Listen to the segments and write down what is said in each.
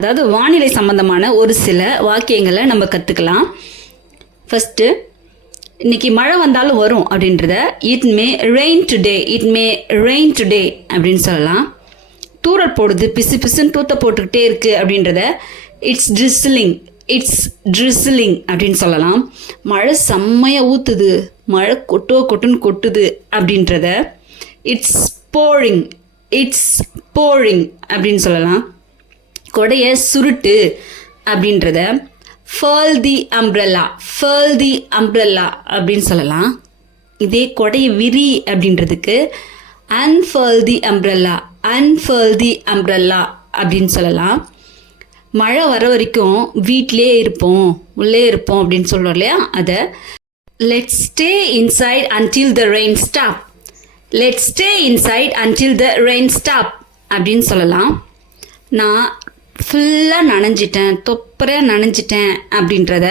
அதாவது வானிலை சம்பந்தமான ஒரு சில வாக்கியங்களை நம்ம கற்றுக்கலாம். ஃபஸ்ட்டு, இன்னைக்கு மழை வந்தாலும் வரும் அப்படின்றத it may rain today, it may rain today அப்படின்னு சொல்லலாம். தூரல் போடுது, பிசு பிசுன்னு தூத்த போட்டுக்கிட்டே இருக்கு அப்படின்றத இட்ஸ் ட்ரிஸ்லிங், இட்ஸ் ட்ரிஸ்லிங் அப்படின்னு சொல்லலாம். மழை செம்மையாக ஊற்றுது, மழை கொட்டுன்னு கொட்டுது அப்படின்றத இட்ஸ் போரிங், இட்ஸ் போரிங் அப்படின்னு சொல்லலாம். கொடைய சுருட்டு அப்படின்றத ஃபர்ல் தி அம்ப்ரெல்லா, ஃபர்ல் தி அம்ப்ரெல்லா அப்படின்னு சொல்லலாம். இதே கொடைய விரி அப்படின்றதுக்கு அன்ஃபர்ல் தி அம்ப்ரெல்லா, அன்ஃபர்ல் தி அம்ப்ரெல்லா அப்படின்னு சொல்லலாம். மழை வர வரைக்கும் வீட்டிலே இருப்போம், உள்ளே இருப்போம் அப்படின்னு சொல்கிறோம் இல்லையா, அதை let's stay inside until the rain stop, let's stay inside until the rain stop அப்படின்னு சொல்லலாம். நான் ஃபுல்லாக நனைஞ்சிட்டேன், தொப்பரையாக நனைஞ்சிட்டேன் அப்படின்றத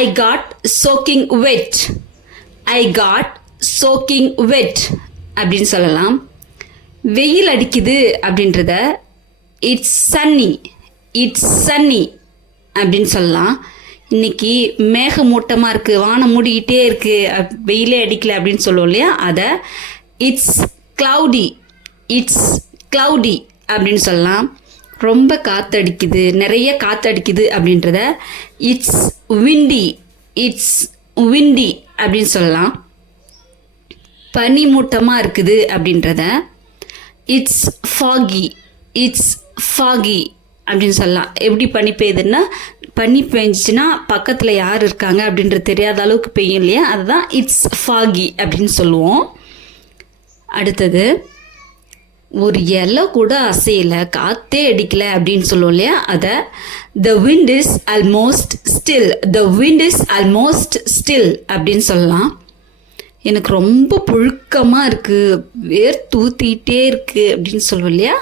I got soaking wet, I got soaking wet அப்படின்னு சொல்லலாம். வெயில் அடிக்குது அப்படின்றத இட்ஸ் சன்னி, இட்ஸ் சன்னி அப்படின்னு சொல்லலாம். இன்னைக்கு மேகமூட்டமாக இருக்குது, வானம் மூடிக்கிட்டே இருக்குது, வெயிலே அடிக்கல அப்படின்னு சொல்லுவோம் இல்லையா, அதை இட்ஸ் க்ளவுடி, இட்ஸ் க்ளவுடி அப்படின்னு சொல்லலாம். ரொம்ப காற்றடிக்குது, நிறைய காற்றடிக்குது அப்படின்றத இட்ஸ் விண்டி, இட்ஸ் விண்டி அப்படின்னு சொல்லலாம். பனி மூட்டமாக இருக்குது அப்படின்றத இட்ஸ் ஃபாகி, இட்ஸ் ஃபாகி அப்படின்னு சொல்லலாம். எப்படி பனி பெய்யுதுன்னா, பனி பெஞ்சிச்சுன்னா பக்கத்தில் யார் இருக்காங்க அப்படின்றது தெரியாத அளவுக்கு பெய்யும் இல்லையா, அதுதான் இட்ஸ் ஃபாகி அப்படின்னு சொல்லுவோம். அடுத்தது, ஒரு இலை கூட அசையலை, காற்றே அடிக்கலை அப்படின்னு சொல்லுவோம் இல்லையா, அதை the wind is almost still, the wind is almost still அப்படின்னு சொல்லலாம். எனக்கு ரொம்ப புழுக்கமாக இருக்குது, வேர் தூத்திகிட்டே இருக்குது அப்படின்னு சொல்லுவோம் இல்லையா,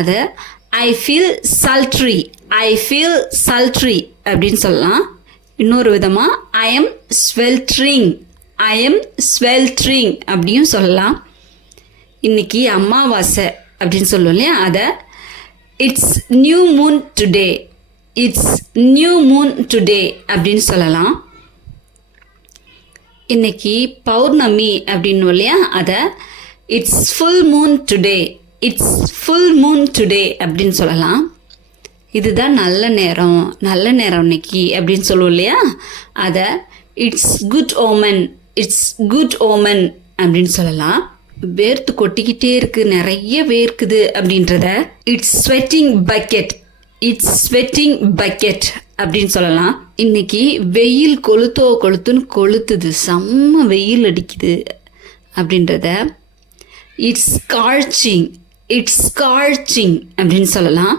அதை I feel sultry, I feel sultry அப்படின்னு சொல்லலாம். இன்னொரு விதமாக ஐ எம் ஸ்வெல்ட்ரிங், ஐ எம் ஸ்வெல்ட்ரிங் அப்படியும் சொல்லலாம். இன்னைக்கு அமாவாசை அப்படின்னு சொல்லுவோம் இல்லையா, அதை it's new Moon today, it's new Moon today அப்படின்னு சொல்லலாம். இன்னைக்கு பௌர்ணமி அப்படின்னு இல்லையா, அதை it's full Moon today, it's full Moon today அப்படின்னு சொல்லலாம். இதுதான் நல்ல நேரம், நல்ல நேரம் இன்னைக்கு அப்படின்னு சொல்லுவோம் இல்லையா, அதை it's good Oman, it's good Oman அப்படின்னு சொல்லலாம். வேர்த்து கொட்டிக்கிட்டே இருக்கு, நிறைய வேர்க்குது அப்படின்றத it's sweating bucket, it's sweating bucket அப்படின்னு சொல்லலாம். இன்னைக்கு வெயில் கொளுத்துன்னு கொளுத்துது, செம்ம வெயில் அடிக்குது அப்படின்றத இட்ஸ் ஸ்கார்ச்சிங், இட்ஸ் ஸ்கார்ச்சிங் அப்படின்னு சொல்லலாம்.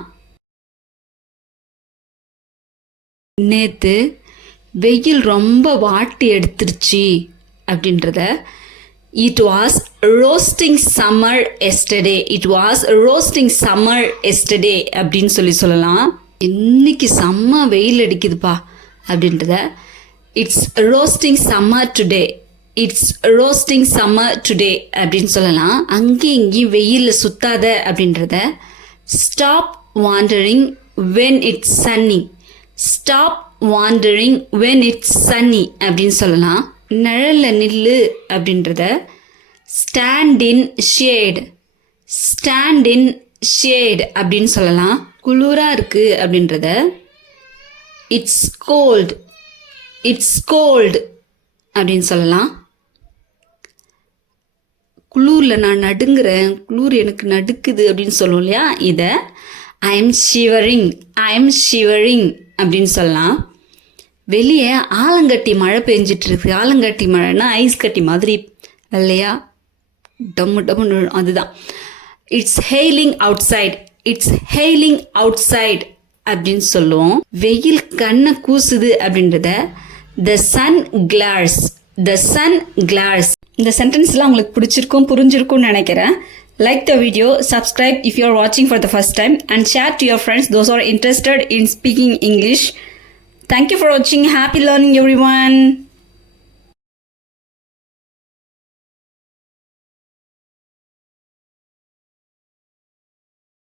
நேற்று வெயில் ரொம்ப வாட்டி எடுத்துருச்சு அப்படின்றத it was roasting summer yesterday, it was roasting summer yesterday அப்படின்னு சொல்லலாம். இன்னைக்கு செம்ம வெயில் அடிக்குதுப்பா அப்படின்றத it's roasting summer today, it's roasting summer today அப்படின்னு சொல்லலாம். அங்கேயும் இங்கேயும் வெயிலில் சுத்தாத அப்படின்றத stop wandering when it's sunny, stop wandering when it's sunny அப்படின்னு சொல்லலாம். நிழலில் நில்லு அப்படின்றத stand in shade, stand in shade அப்படின்னு சொல்லலாம். குளிராக இருக்குது அப்படின்றத இட்ஸ் கோல்ட், இட்ஸ் கோல்ட் அப்படின்னு சொல்லலாம். குளூரில் நான் நடுங்குறேன், குளூர் எனக்கு நடுக்குது அப்படின்னு சொல்லுவோம் இல்லையா, இதை I am shivering, I am shivering அப்படின்னு சொல்லலாம். வெளியே ஆலங்கட்டி மழை பெஞ்சிட்ருக்கு, ஆலங்கட்டி மழைன்னா ஐஸ் கட்டி மாதிரி இல்லையா, டம்மு டம்முன்னு, அதுதான் it's hailing outside, it's hailing outside அப்படின்னு சொல்லுவோம். வெயில் கண்ணை கூசுது அப்படின்றத த சன் கிளார்ஸ், த சன் கிளார்ஸ். இந்த சென்டென்ஸ்லாம் உங்களுக்கு பிடிச்சிருக்கும், புரிஞ்சிருக்கும்னு நினைக்கிறேன். Like the video, subscribe if you are watching for the first time, and share to your friends those who are interested in speaking English. Thank you for watching. Happy learning everyone.